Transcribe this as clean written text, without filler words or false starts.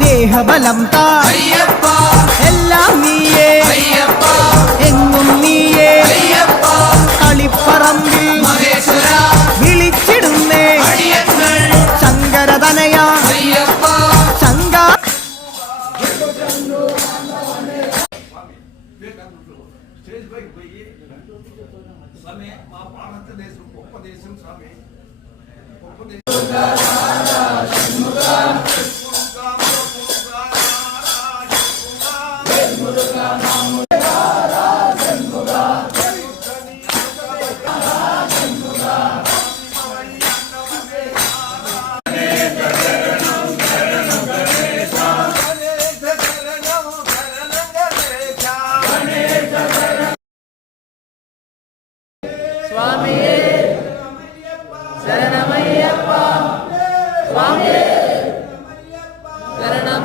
ദേഹബലം താ അയ്യപ്പ, എല്ലാം നീയേ അയ്യപ്പ, എങ്ങും നീയേ അയ്യപ്പ, കളിപ്പറമ്പിൽ മഹേശ്വര വിളിച്ചിടുന്നേ അടിയങ്ങൾ ശങ്കരതനയ അയ്യപ്പ ശങ്ക. స్వామి మా ప్రాణత దేశం గొప్ప దేశం స్వామి, గొప్ప దేశం.